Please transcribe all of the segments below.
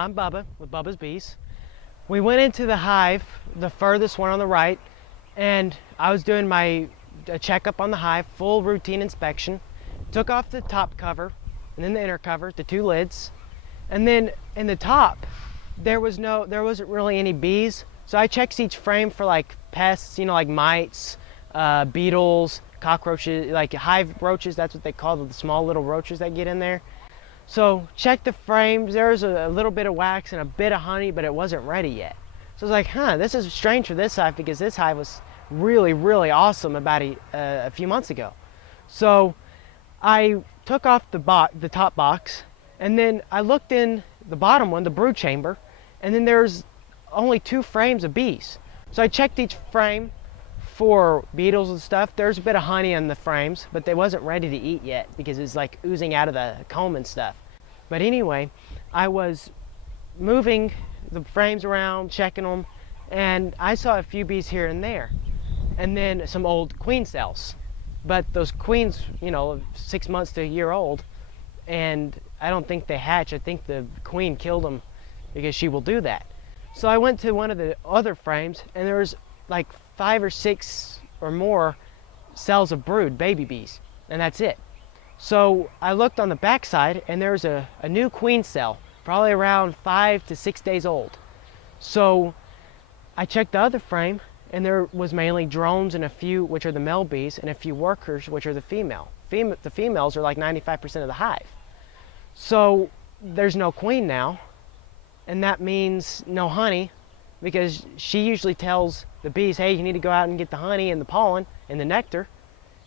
I'm Bubba with Bubba's Bees. We went into the hive, the furthest one on the right, and I was doing a checkup on the hive, full routine inspection. Took off the top cover and then the inner cover, the two lids, and then in the top there wasn't really any bees. So I checked each frame for like pests, like mites, beetles, cockroaches, like hive roaches. That's what they call the small little roaches that get in there. So check the frames. There was a little bit of wax and a bit of honey, but it wasn't ready yet. So I was like, this is strange for this hive, because this hive was really, really awesome about a few months ago. So I took off the top box, and then I looked in the bottom one, the brood chamber, and then there's only 2 frames of bees. So I checked each frame for beetles and stuff. There's a bit of honey on the frames, but they wasn't ready to eat yet because it's like oozing out of the comb and stuff. But anyway, I was moving the frames around, checking them, and I saw a few bees here and there, and then some old queen cells. But those queens, 6 months to a year old, and I don't think they hatch. I think the queen killed them because she will do that. So I went to one of the other frames, and there was like 5 or 6 or more cells of brood, baby bees, and that's it. So I looked on the back side, and there's a new queen cell, probably around 5 to 6 days old. So I checked the other frame, and there was mainly drones and a few, which are the male bees, and a few workers, which are the female. The females are like 95% of the hive. So there's no queen now, and that means no honey, because she usually tells the bees, hey, you need to go out and get the honey and the pollen and the nectar,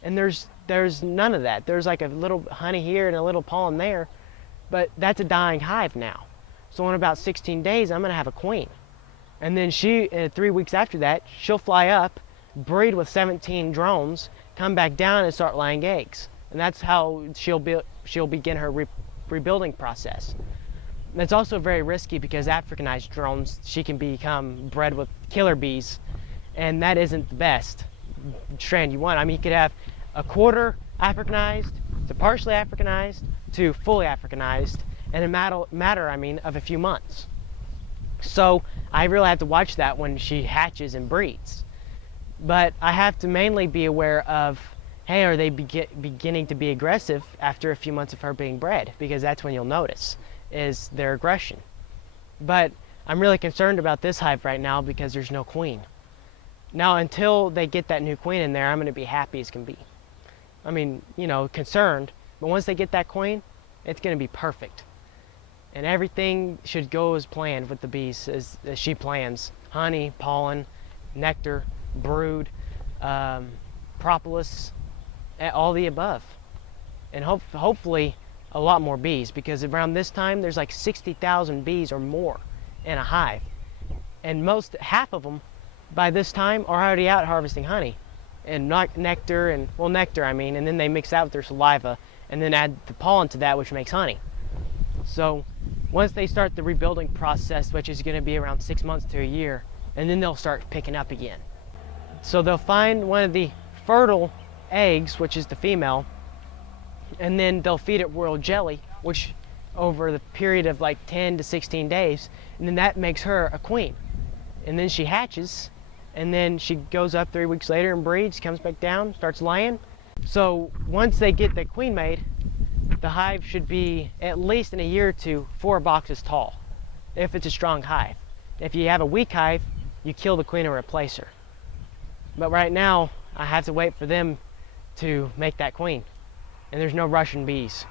and there's none of that. There's like a little honey here and a little pollen there, but that's a dying hive now. So in about 16 days, I'm gonna have a queen. And then 3 weeks after that, she'll fly up, breed with 17 drones, come back down and start laying eggs. And that's how she'll begin her rebuilding process. And it's also very risky because Africanized drones, she can become bred with killer bees, and that isn't the best strand you want. I mean, you could have a quarter Africanized to partially Africanized to fully Africanized in a matter of a few months. So I really have to watch that when she hatches and breeds. But I have to mainly be aware of, hey, are they beginning to be aggressive after a few months of her being bred? Because that's when you'll notice, is their aggression. But I'm really concerned about this hive right now because there's no queen. Now, until they get that new queen in there, I'm going to be happy as can be. I mean, concerned, but once they get that queen, it's going to be perfect. And everything should go as planned with the bees, as she plans. Honey, pollen, nectar, brood, propolis, all the above. And hopefully a lot more bees, because around this time there's like 60,000 bees or more in a hive. And half of them by this time are already out harvesting honey and nectar, and and then they mix that with their saliva and then add the pollen to that, which makes honey. So once they start the rebuilding process, which is going to be around 6 months to a year, and then they'll start picking up again. So they'll find one of the fertile eggs, which is the female, and then they'll feed it royal jelly, which over the period of like 10 to 16 days, and then that makes her a queen. And then she hatches, and then she goes up 3 weeks later and breeds, comes back down, starts laying. So once they get the queen made, the hive should be at least in a year or 2 4 boxes tall, if it's a strong hive. If you have a weak hive, you kill the queen or replace her. But right now, I have to wait for them to make that queen, and there's no Russian bees.